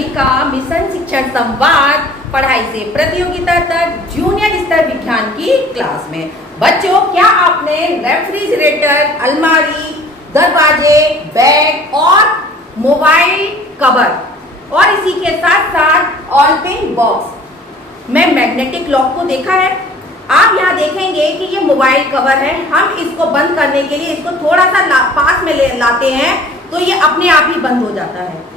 सभी का मिशन शिक्षण संवाद पढ़ाई से प्रतियोगिता तक जूनियर स्तर विज्ञान की क्लास में। बच्चों, क्या आपने रेफ्रिजरेटर, अलमारी, दरवाजे, बैग और मोबाइल कवर और इसी के साथ साथ ऑलपिन बॉक्स में मैग्नेटिक लॉक को देखा है? आप यहाँ देखेंगे कि ये मोबाइल कवर है। हम इसको बंद करने के लिए इसको थोड़ा सा पास में लाते हैं तो ये अपने आप ही बंद हो जाता है।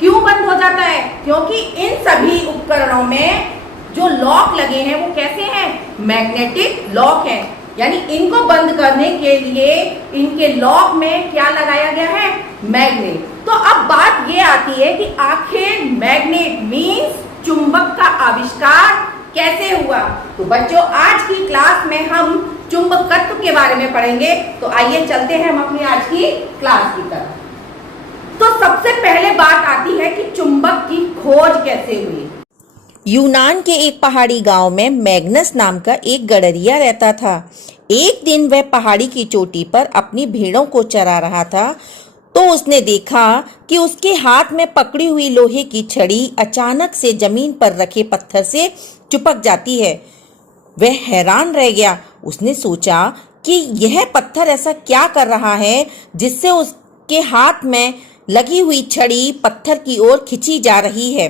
क्यों बंद हो जाता है? क्योंकि इन सभी उपकरणों में जो लॉक लगे हैं वो कैसे हैं? मैग्नेटिक लॉक है। यानी इनको बंद करने के लिए इनके लॉक में क्या लगाया गया है? मैग्नेट। तो अब बात ये आती है कि आखिर मैग्नेट मीन्स चुंबक का आविष्कार कैसे हुआ? तो बच्चों, आज की क्लास में हम चुंबकत्व के बारे में पढ़ेंगे। तो आइए चलते हैं हम अपनी आज की क्लास की तरफ। तो सबसे पहले बात आती है कि चुंबक की खोज कैसे हुई। यूनान के एक पहाड़ी गांव में मैग्नस नाम का एक गडरिया रहता था। एक दिन वह पहाड़ी की चोटी पर अपनी भेड़ों को चरा रहा था तो उसने देखा कि उसके हाथ में पकड़ी हुई लोहे की छड़ी अचानक से जमीन पर रखे पत्थर से चिपक जाती है। वह हैरान रह गया। उसने सोचा कि यह पत्थर ऐसा क्या कर रहा है जिससे उसके हाथ में लगी हुई छड़ी पत्थर की ओर खींची जा रही है।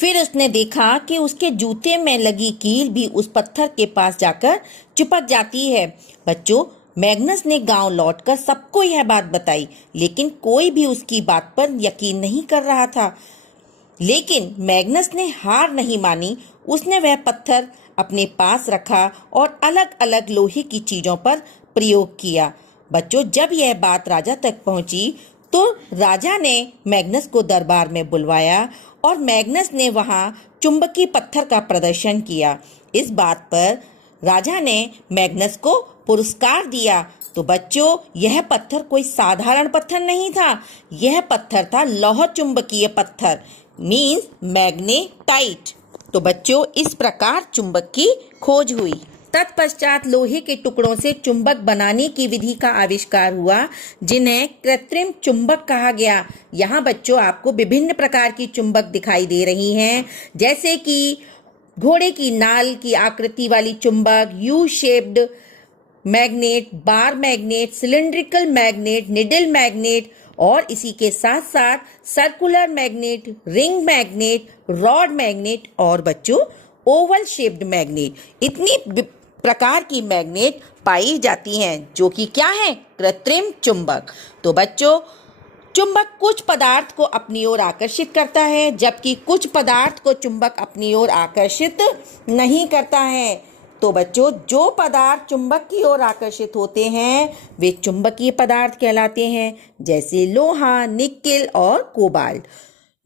फिर उसने देखा कि उसके जूते में लगी कील भी उस पत्थर के पास जाकर चिपक जाती है। बच्चों, मैग्नस ने गांव लौटकर सबको यह बात बताई, लेकिन कोई भी उसकी बात पर यकीन नहीं कर रहा था। लेकिन मैग्नस ने हार नहीं मानी। उसने वह पत्थर अपने पास रखा और अलग अलग लोहे की चीजों पर प्रयोग किया। बच्चों, जब यह बात राजा तक पहुंची तो राजा ने मैग्नस को दरबार में बुलवाया और मैग्नस ने वहां चुंबकीय पत्थर का प्रदर्शन किया। इस बात पर राजा ने मैग्नस को पुरस्कार दिया। तो बच्चों, यह पत्थर कोई साधारण पत्थर नहीं था। यह पत्थर था लौह चुंबकीय पत्थर, मीन्स मैग्नेटाइट। तो बच्चों, इस प्रकार चुंबक की खोज हुई। तत्पश्चात लोहे के टुकड़ों से चुंबक बनाने की विधि का आविष्कार हुआ, जिन्हें कृत्रिम चुंबक कहा गया। यहाँ बच्चों आपको विभिन्न प्रकार की चुंबक दिखाई दे रही हैं, जैसे कि घोड़े की नाल की आकृति वाली चुंबक, U shaped magnet, bar magnet, cylindrical magnet, needle magnet और इसी के साथ साथ circular magnet, ring magnet, rod magnet और बच्चों ओवल शेप्ड मैग्नेट। इतनी प्रकार की मैग्नेट पाई जाती हैं जो कि क्या है? कृत्रिम चुंबक। तो बच्चों, चुंबक कुछ पदार्थ को अपनी ओर आकर्षित करता है, जबकि कुछ पदार्थ को चुंबक अपनी ओर आकर्षित नहीं करता है। तो बच्चों, जो पदार्थ चुंबक की ओर आकर्षित होते हैं वे चुंबकीय पदार्थ कहलाते हैं, जैसे लोहा, निकेल और कोबाल्ट।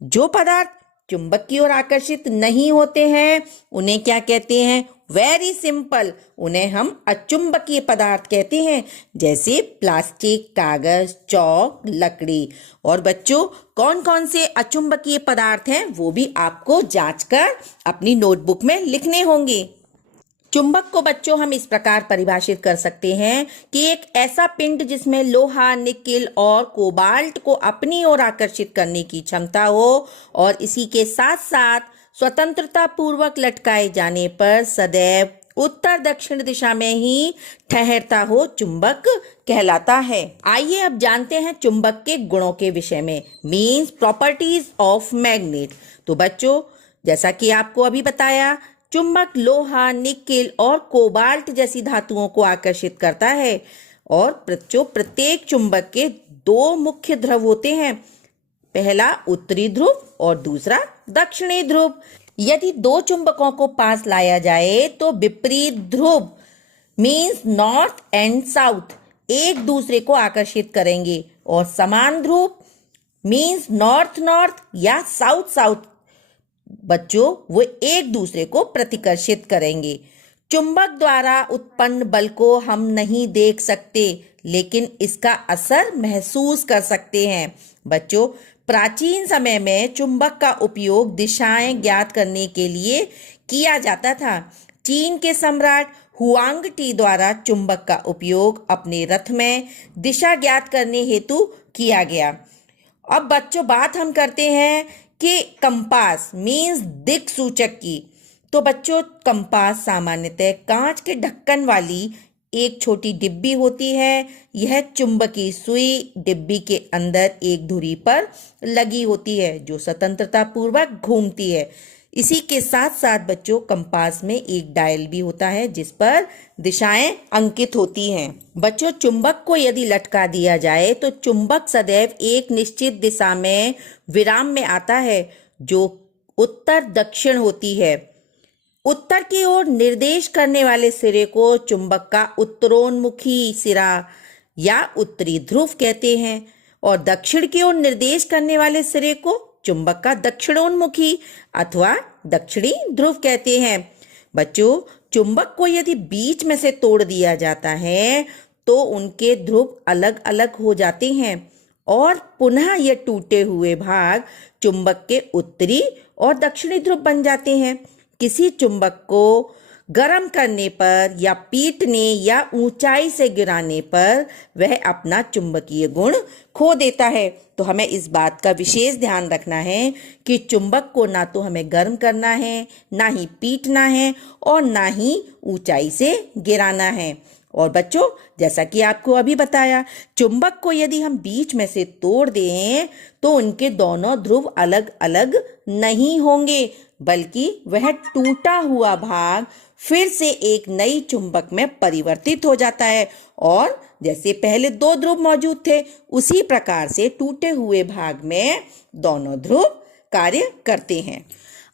जो पदार्थ चुंबक की ओर आकर्षित नहीं होते हैं उन्हें क्या कहते हैं? वेरी सिंपल, उन्हें हम अचुंबकीय पदार्थ कहते हैं, जैसे प्लास्टिक, कागज, चौक, लकड़ी। और बच्चों, कौन कौन से अचुंबकीय पदार्थ हैं वो भी आपको जांचकर अपनी नोटबुक में लिखने होंगे। चुंबक को बच्चों हम इस प्रकार परिभाषित कर सकते हैं कि एक ऐसा पिंड जिसमें लोहा, निकेल और कोबाल्ट को अपनी ओर आकर्षित करने की क्षमता हो और इसी के साथ साथ स्वतंत्रता पूर्वक लटकाए जाने पर सदैव उत्तर दक्षिण दिशा में ही ठहरता हो, चुंबक कहलाता है। आइए अब जानते हैं चुंबक के गुणों के विषय में, मीन्स प्रॉपर्टीज ऑफ मैग्नेट। तो बच्चों, जैसा कि आपको अभी बताया, चुंबक लोहा, निकेल और कोबाल्ट जैसी धातुओं को आकर्षित करता है। और प्रत्येक चुंबक के दो मुख्य ध्रुव होते हैं, पहला उत्तरी ध्रुव और दूसरा दक्षिणी ध्रुव। यदि दो चुंबकों को पास लाया जाए तो विपरीत ध्रुव मीन्स नॉर्थ एंड साउथ एक दूसरे को आकर्षित करेंगे और समान ध्रुव मीन्स नॉर्थ नॉर्थ या साउथ साउथ बच्चों वो एक दूसरे को प्रतिकर्षित करेंगे। चुंबक द्वारा उत्पन्न बल को हम नहीं देख सकते, लेकिन इसका असर महसूस कर सकते हैं। बच्चों, प्राचीन समय में चुंबक का उपयोग दिशाएं ज्ञात करने के लिए किया जाता था। चीन के सम्राट हुआंग टी द्वारा चुंबक का उपयोग अपने रथ में दिशा ज्ञात करने हेतु किया गया। अब बच्चों बात हम करते हैं कि के कंपास मीन्स दिक सूचक की। तो बच्चों, कंपास सामान्यतः कांच के ढक्कन वाली एक छोटी डिब्बी होती है। यह चुंबकीय सुई डिब्बी के अंदर एक धुरी पर लगी होती है जो स्वतंत्रता पूर्वक घूमती है। इसी के साथ साथ बच्चों, कंपास में एक डायल भी होता है जिस पर दिशाएं अंकित होती हैं। बच्चों, चुंबक को यदि लटका दिया जाए तो चुंबक सदैव एक निश्चित दिशा में विराम में आता है जो उत्तर दक्षिण होती है। उत्तर की ओर निर्देश करने वाले सिरे को चुंबक का उत्तरोन्मुखी सिरा या उत्तरी ध्रुव कहते हैं और दक्षिण की ओर निर्देश करने वाले सिरे को चुंबक का दक्षिणोन्मुखी अथवा दक्षिणी ध्रुव कहते हैं। बच्चों, चुंबक को यदि बीच में से तोड़ दिया जाता है तो उनके ध्रुव अलग अलग हो जाते हैं और पुनः ये टूटे हुए भाग चुंबक के उत्तरी और दक्षिणी ध्रुव बन जाते हैं। किसी चुंबक को गर्म करने पर या पीटने या ऊंचाई से गिराने पर वह अपना चुंबकीय गुण खो देता है। तो हमें इस बात का विशेष ध्यान रखना है कि चुंबक को ना तो हमें गर्म करना है, ना ही पीटना है और ना ही ऊंचाई से गिराना है। और बच्चों, जैसा कि आपको अभी बताया, चुंबक को यदि हम बीच में से तोड़ दें तो उनके दोनों ध्रुव अलग अलग नहीं होंगे, बल्कि वह टूटा हुआ भाग फिर से एक नई चुंबक में परिवर्तित हो जाता है और जैसे पहले दो ध्रुव मौजूद थे उसी प्रकार से टूटे हुए भाग में दोनों ध्रुव कार्य करते हैं।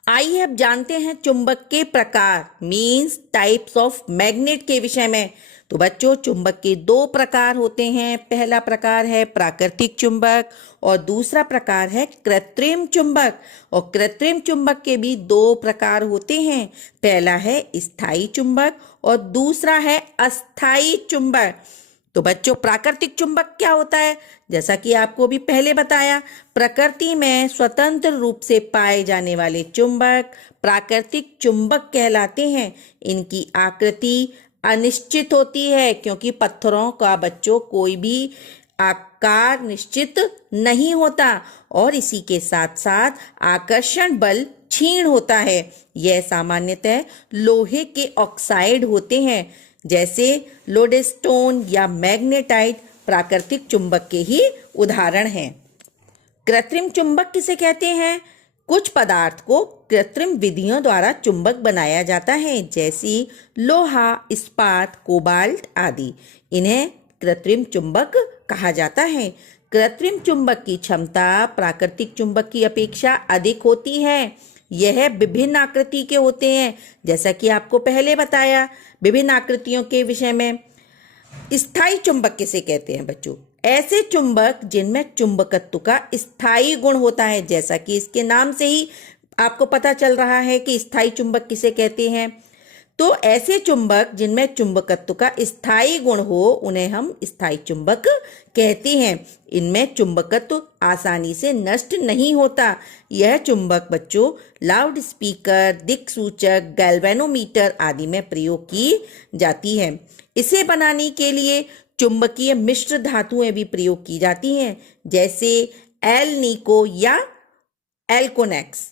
आइए अब जानते हैं चुंबक के प्रकार मीन्स टाइप्स ऑफ मैग्नेट के विषय में। तो बच्चों, चुंबक के दो प्रकार होते हैं। पहला प्रकार है प्राकृतिक चुंबक और दूसरा प्रकार है कृत्रिम चुंबक। और कृत्रिम चुंबक के भी दो प्रकार होते हैं। पहला है स्थायी चुंबक और दूसरा है अस्थायी चुंबक। तो बच्चों, प्राकृतिक चुंबक क्या होता है? जैसा कि आपको भी पहले बताया, प्रकृति में स्वतंत्र रूप से पाए जाने वाले चुंबक प्राकृतिक चुंबक कहलाते हैं। इनकी आकृति अनिश्चित होती है क्योंकि पत्थरों का बच्चों कोई भी आकार निश्चित नहीं होता और इसी के साथ साथ आकर्षण बल क्षीण होता है। यह सामान्यतः लोहे के ऑक्साइड होते हैं जैसे लोडेस्टोन या मैग्नेटाइट प्राकृतिक चुंबक के ही उदाहरण हैं। कृत्रिम चुंबक किसे कहते हैं? कुछ पदार्थ को कृत्रिम विधियों द्वारा चुंबक बनाया जाता है जैसी लोहा, इस्पात, कोबाल्ट आदि। इन्हें कृत्रिम चुंबक कहा जाता है। कृत्रिम चुंबक की क्षमता प्राकृतिक चुंबक की अपेक्षा अधिक होती है। यह विभिन्न आकृति के होते हैं जैसा कि आपको पहले बताया। विभिन्न आकृतियों के विषय में स्थायी चुंबक किसे कहते हैं बच्चों? ऐसे चुंबक जिनमें चुंबकत्व का स्थायी गुण होता है, जैसा कि इसके नाम से ही आपको पता चल रहा है कि स्थायी चुंबक किसे कहते हैं। तो ऐसे चुंबक जिनमें चुंबकत्व का स्थायी गुण हो उन्हें हम स्थायी चुंबक कहते हैं। इनमें चुंबकत्व आसानी से नष्ट नहीं होता। यह चुंबक बच्चों लाउड स्पीकर, दिक् सूचक, गैल्वेनोमीटर आदि में प्रयोग की जाती है। इसे बनाने के लिए चुंबकीय मिश्र धातुएं भी प्रयोग की जाती हैं जैसे एल निको या एल्कोनेक्स।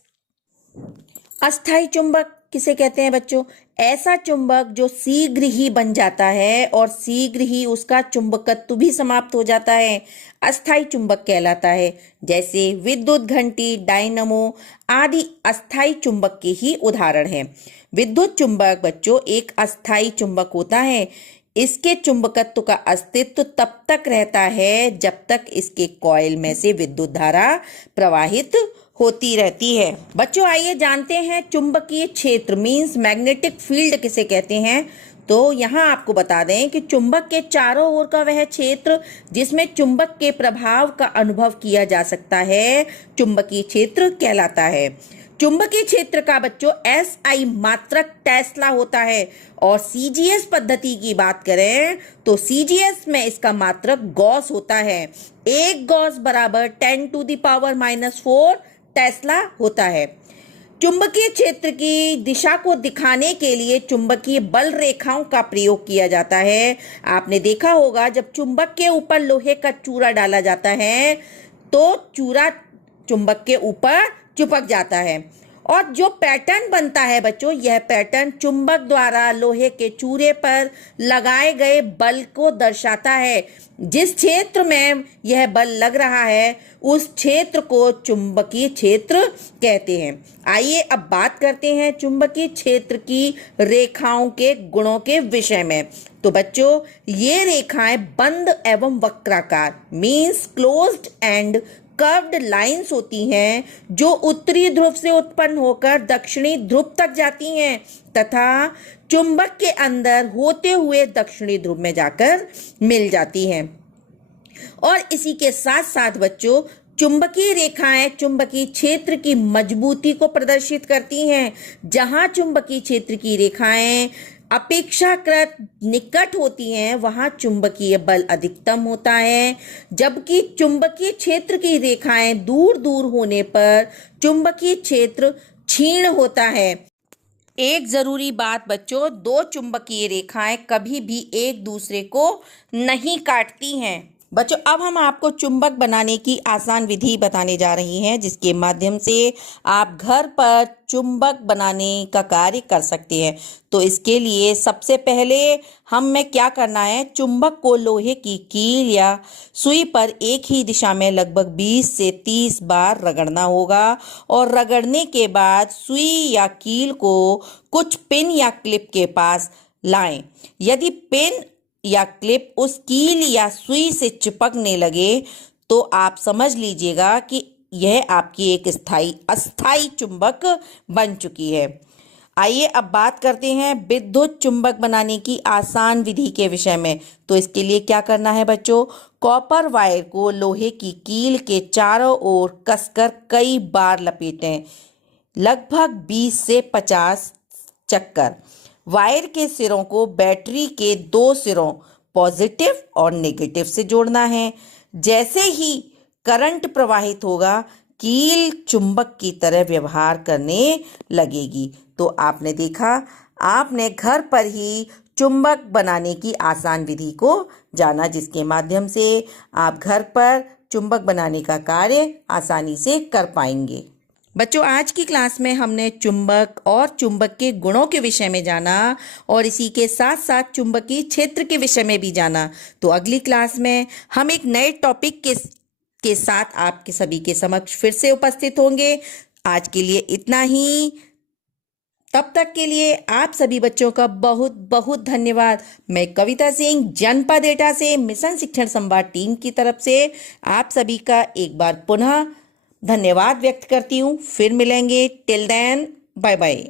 अस्थायी चुंबक किसे कहते हैं बच्चों? ऐसा चुंबक जो शीघ्र ही बन जाता है और शीघ्र ही उसका चुंबकत्व भी समाप्त हो जाता है, अस्थायी चुंबक कहलाता है। जैसे विद्युत घंटी, डायनमो आदि अस्थायी चुंबक के ही उदाहरण हैं। विद्युत चुंबक बच्चों एक अस्थायी चुंबक होता है। इसके चुंबकत्व का अस्तित्व तब तक रहता है जब तक इसके कॉइल में से विद्युत धारा प्रवाहित होती रहती है। बच्चों, आइए जानते हैं चुंबकीय क्षेत्र मीन्स मैग्नेटिक फील्ड किसे कहते हैं। तो यहाँ आपको बता दें कि चुंबक के चारों ओर का वह क्षेत्र जिसमें चुंबक के प्रभाव का अनुभव किया जा सकता है चुंबकीय क्षेत्र कहलाता है। चुंबकीय क्षेत्र का बच्चों SI मात्रक टेस्ला होता है और CGS पद्धति की बात करें तो CGS में इसका मात्रक गॉस होता है। एक गॉस बराबर 10⁻⁻⁴ टेस्ला होता है। चुंबकीय क्षेत्र की दिशा को दिखाने के लिए चुंबकीय बल रेखाओं का प्रयोग किया जाता है। आपने देखा होगा जब चुंबक के ऊपर लोहे का चूरा डाला जाता है तो चूरा चुंबक के ऊपर चिपक जाता है। और जो पैटर्न बनता है बच्चों, यह पैटर्न चुंबक द्वारा लोहे के चूरे पर लगाए गए बल को दर्शाता है। जिस क्षेत्र में यह बल लग रहा है उस क्षेत्र को चुंबकीय क्षेत्र कहते हैं। आइए अब बात करते हैं चुंबकीय क्षेत्र की रेखाओं के गुणों के विषय में। तो बच्चों, ये रेखाएं बंद एवं वक्राकार means closed and curved lines होती हैं, जो उत्तरी ध्रुव से उत्पन्न होकर दक्षिणी ध्रुव तक जाती हैं तथा चुंबक के अंदर होते हुए दक्षिणी ध्रुव में जाकर मिल जाती हैं। और इसी के साथ साथ बच्चों, चुंबकीय रेखाएं चुंबकीय क्षेत्र की मजबूती को प्रदर्शित करती हैं। जहां चुंबकीय क्षेत्र की रेखाएं अपेक्षाकृत निकट होती हैं वहां चुंबकीय बल अधिकतम होता है, जबकि चुंबकीय क्षेत्र की रेखाएं दूर दूर होने पर चुंबकीय क्षेत्र क्षीण होता है। एक जरूरी बात बच्चों, दो चुंबकीय रेखाएं कभी भी एक दूसरे को नहीं काटती हैं। बच्चों, अब हम आपको चुंबक बनाने की आसान विधि बताने जा रही हैं, जिसके माध्यम से आप घर पर चुंबक बनाने का कार्य कर सकते हैं। तो इसके लिए सबसे पहले हमें क्या करना है, चुंबक को लोहे की कील या सुई पर एक ही दिशा में लगभग 20 से 30 बार रगड़ना होगा। और रगड़ने के बाद सुई या कील को कुछ पिन या क्लिप के पास लाएं। यदि पिन या क्लिप उस कील या सुई से चिपकने लगे तो आप समझ लीजिएगा कि यह आपकी एक अस्थाई चुंबक बन चुकी है। आइए अब बात करते हैं विद्युत चुंबक बनाने की आसान विधि के विषय में। तो इसके लिए क्या करना है बच्चों, कॉपर वायर को लोहे की कील के चारों ओर कसकर कई बार लपेटें, लगभग 20 से 50 चक्कर। वायर के सिरों को बैटरी के दो सिरों पॉजिटिव और नेगेटिव से जोड़ना है। जैसे ही करंट प्रवाहित होगा कील चुंबक की तरह व्यवहार करने लगेगी। तो आपने देखा, आपने घर पर ही चुंबक बनाने की आसान विधि को जाना, जिसके माध्यम से आप घर पर चुंबक बनाने का कार्य आसानी से कर पाएंगे। बच्चों, आज की क्लास में हमने चुंबक और चुंबक के गुणों के विषय में जाना और इसी के साथ साथ चुंबकीय क्षेत्र के विषय में भी जाना। तो अगली क्लास में हम एक नए टॉपिक के साथ आपके सभी के समक्ष फिर से उपस्थित होंगे। आज के लिए इतना ही। तब तक के लिए आप सभी बच्चों का बहुत बहुत धन्यवाद। मैं कविता सिंह जनपद एटा से मिशन शिक्षण संवाद टीम की तरफ से आप सभी का एक बार पुनः धन्यवाद व्यक्त करती हूँ। फिर मिलेंगे। Till then, bye bye.